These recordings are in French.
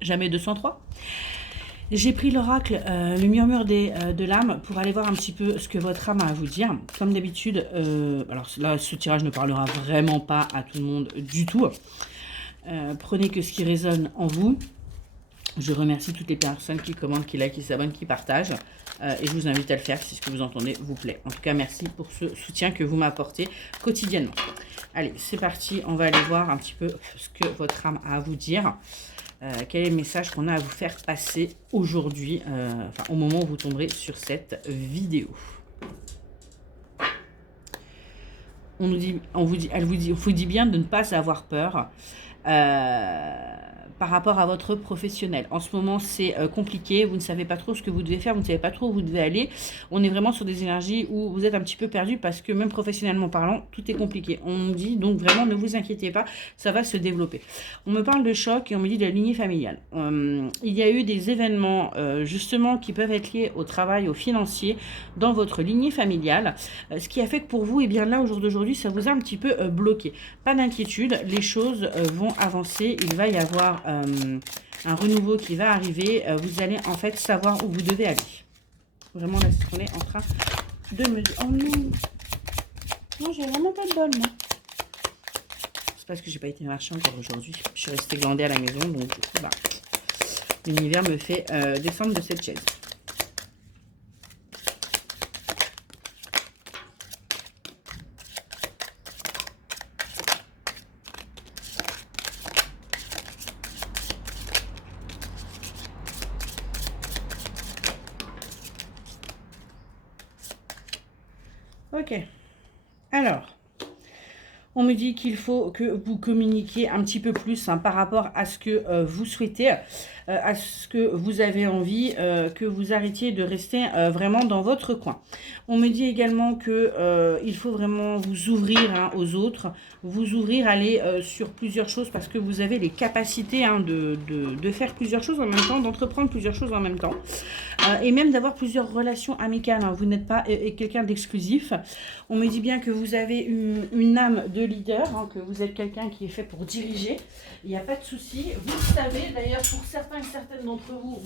Jamais 203. J'ai pris l'oracle, le murmure de l'âme, pour aller voir un petit peu ce que votre âme a à vous dire. Comme d'habitude, alors là, ce tirage ne parlera vraiment pas à tout le monde du tout. Prenez que ce qui résonne en vous. Je remercie toutes les personnes qui commandent, qui likent, qui s'abonnent, qui partagent. Et je vous invite à le faire si ce que vous entendez vous plaît. En tout cas, merci pour ce soutien que vous m'apportez quotidiennement. Allez, c'est parti. On va aller voir un petit peu ce que votre âme a à vous dire. Quel est le message qu'on a à vous faire passer aujourd'hui, au moment où vous tomberez sur cette vidéo. On vous dit bien de ne pas avoir peur par rapport à votre professionnel. En ce moment, c'est compliqué, vous ne savez pas trop ce que vous devez faire, vous ne savez pas trop où vous devez aller. On est vraiment sur des énergies où vous êtes un petit peu perdu parce que même professionnellement parlant, tout est compliqué. On me dit donc vraiment ne vous inquiétez pas, ça va se développer. On me parle de choc et on me dit de la lignée familiale. Il y a eu des événements justement qui peuvent être liés au travail, au financier dans votre lignée familiale, ce qui a fait que pour vous, et bien là au jour d'aujourd'hui, ça vous a un petit peu bloqué. Pas d'inquiétude, les choses vont avancer, il va y avoir un renouveau qui va arriver, vous allez en fait savoir où vous devez aller. Vraiment là, on est en train de me dire, oh non, non, j'ai vraiment pas de bol, moi. C'est parce que j'ai pas été marcher encore aujourd'hui, je suis restée glandée à la maison, donc du coup, bah, l'univers me fait descendre de cette chaise. Ok, alors, on me dit qu'il faut que vous communiquiez un petit peu plus par rapport à ce que vous souhaitez, à ce que vous avez envie, que vous arrêtiez de rester vraiment dans votre coin. On me dit également que il faut vraiment vous ouvrir aux autres, vous ouvrir, aller sur plusieurs choses parce que vous avez les capacités de faire plusieurs choses en même temps, d'entreprendre plusieurs choses en même temps. Et même d'avoir plusieurs relations amicales. Vous n'êtes pas quelqu'un d'exclusif. On me dit bien que vous avez une âme de leader, que vous êtes quelqu'un qui est fait pour diriger. Il n'y a pas de souci. Vous le savez, d'ailleurs, pour certains et certaines d'entre vous,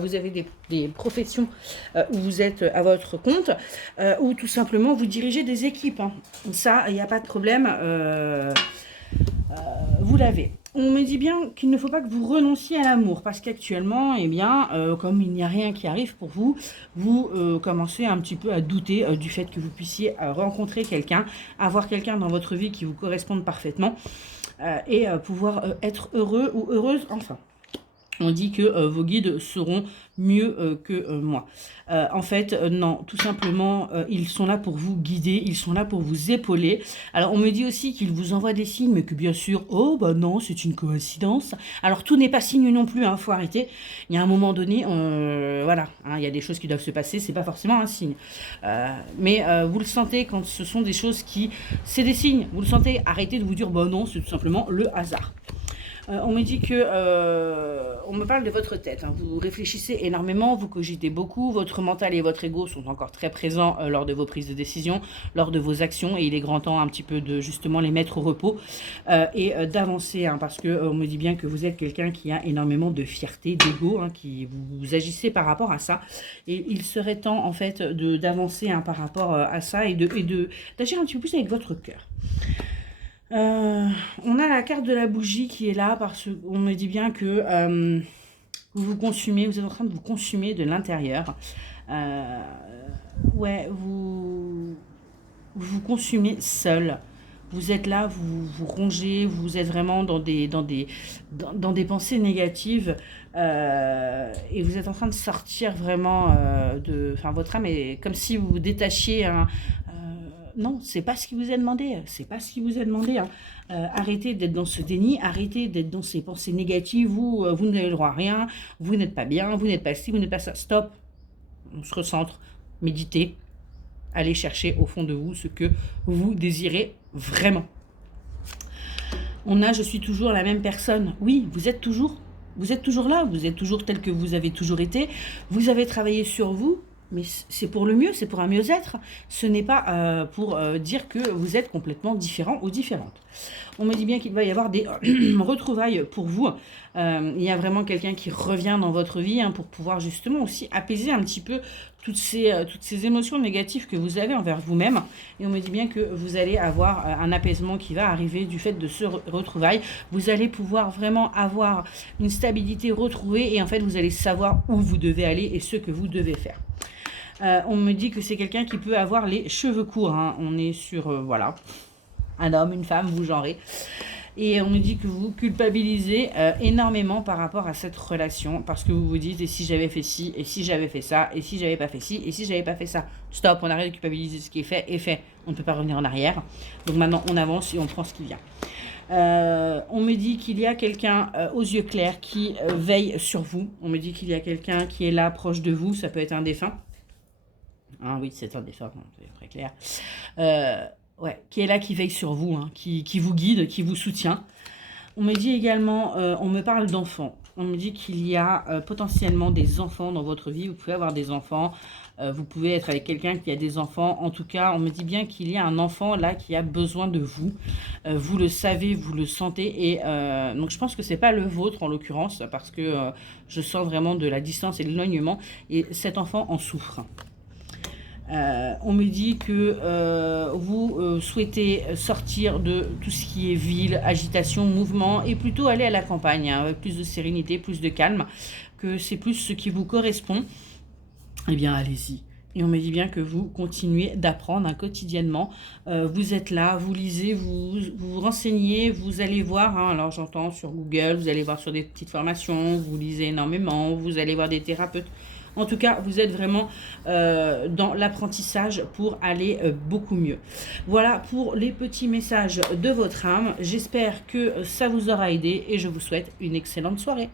vous avez des professions où vous êtes à votre compte, ou tout simplement vous dirigez des équipes. Ça, il n'y a pas de problème. Vous l'avez. On me dit bien qu'il ne faut pas que vous renonciez à l'amour parce qu'actuellement, eh bien, comme il n'y a rien qui arrive pour vous, vous commencez un petit peu à douter du fait que vous puissiez rencontrer quelqu'un, avoir quelqu'un dans votre vie qui vous corresponde parfaitement et pouvoir être heureux ou heureuse enfin. On dit que vos guides seront mieux que moi. En fait, non, tout simplement, ils sont là pour vous guider, ils sont là pour vous épauler. Alors, on me dit aussi qu'ils vous envoient des signes, mais que bien sûr, oh, bah non, c'est une coïncidence. Alors, tout n'est pas signe non plus, faut arrêter. Il y a un moment donné, voilà, il y a des choses qui doivent se passer, c'est pas forcément un signe. Mais vous le sentez quand ce sont des choses qui... C'est des signes, vous le sentez, arrêtez de vous dire, bah non, c'est tout simplement le hasard. On me dit que, on me parle de votre tête. Vous réfléchissez énormément, vous cogitez beaucoup, votre mental et votre ego sont encore très présents lors de vos prises de décision, lors de vos actions, et il est grand temps un petit peu de justement les mettre au repos et d'avancer, parce que on me dit bien que vous êtes quelqu'un qui a énormément de fierté, d'ego, qui vous agissez par rapport à ça, et il serait temps en fait d'avancer par rapport à ça et d'agir un petit peu plus avec votre cœur. On a la carte de la bougie qui est là parce qu'on me dit bien que vous êtes en train de vous consumer de l'intérieur. Ouais, vous consumez seul. Vous êtes là, vous rongez, vous êtes vraiment dans des pensées négatives et vous êtes en train de sortir vraiment votre âme est comme si vous vous détachiez. Non, c'est pas ce qui vous est demandé. C'est pas ce qui vous est demandé. Arrêtez d'être dans ce déni, arrêtez d'être dans ces pensées négatives où vous n'avez le droit à rien, vous n'êtes pas bien, vous n'êtes pas ci, vous n'êtes pas ça. Stop. On se recentre, méditez, allez chercher au fond de vous ce que vous désirez vraiment. Je suis toujours la même personne. Oui, vous êtes toujours là, vous êtes toujours tel que vous avez toujours été. Vous avez travaillé sur vous. mais c'est pour le mieux, c'est pour un mieux-être. Ce n'est pas pour dire que vous êtes complètement différent ou différente. On me dit bien qu'il va y avoir des retrouvailles pour vous. Il y a vraiment quelqu'un qui revient dans votre vie pour pouvoir justement aussi apaiser un petit peu toutes ces émotions négatives que vous avez envers vous-même. Et on me dit bien que vous allez avoir un apaisement qui va arriver du fait de ce retrouvailles. Vous allez pouvoir vraiment avoir une stabilité retrouvée et en fait vous allez savoir où vous devez aller et ce que vous devez faire. On me dit que c'est quelqu'un qui peut avoir les cheveux courts. On est sur, voilà, un homme, une femme, vous genrez. Et on me dit que vous culpabilisez énormément par rapport à cette relation, parce que vous vous dites, et si j'avais fait ci, et si j'avais fait ça, et si j'avais pas fait ci, et si j'avais pas fait ça. Stop, on arrête de culpabiliser, ce qui est fait, on ne peut pas revenir en arrière. Donc maintenant, on avance et on prend ce qui vient. On me dit qu'il y a quelqu'un aux yeux clairs qui veille sur vous. On me dit qu'il y a quelqu'un qui est là, proche de vous, ça peut être un défunt. Ah oui, c'est un défunt, c'est très clair. Ouais, qui est là, qui veille sur vous, qui vous guide, qui vous soutient. On me dit également, on me parle d'enfants. On me dit qu'il y a potentiellement des enfants dans votre vie. Vous pouvez avoir des enfants. Vous pouvez être avec quelqu'un qui a des enfants. En tout cas, on me dit bien qu'il y a un enfant là qui a besoin de vous. Vous le savez, vous le sentez. Et donc, je pense que c'est pas le vôtre en l'occurrence, parce que je sens vraiment de la distance et de l'éloignement. Et cet enfant en souffre. On me dit que vous souhaitez sortir de tout ce qui est ville, agitation, mouvement, et plutôt aller à la campagne, avec plus de sérénité, plus de calme, que c'est plus ce qui vous correspond. Eh bien, allez-y. Et on me dit bien que vous continuez d'apprendre quotidiennement. Vous êtes là, vous lisez, vous renseignez, vous allez voir. Alors j'entends sur Google, vous allez voir sur des petites formations, vous lisez énormément, vous allez voir des thérapeutes. En tout cas, vous êtes vraiment dans l'apprentissage pour aller beaucoup mieux. Voilà pour les petits messages de votre âme. J'espère que ça vous aura aidé et je vous souhaite une excellente soirée.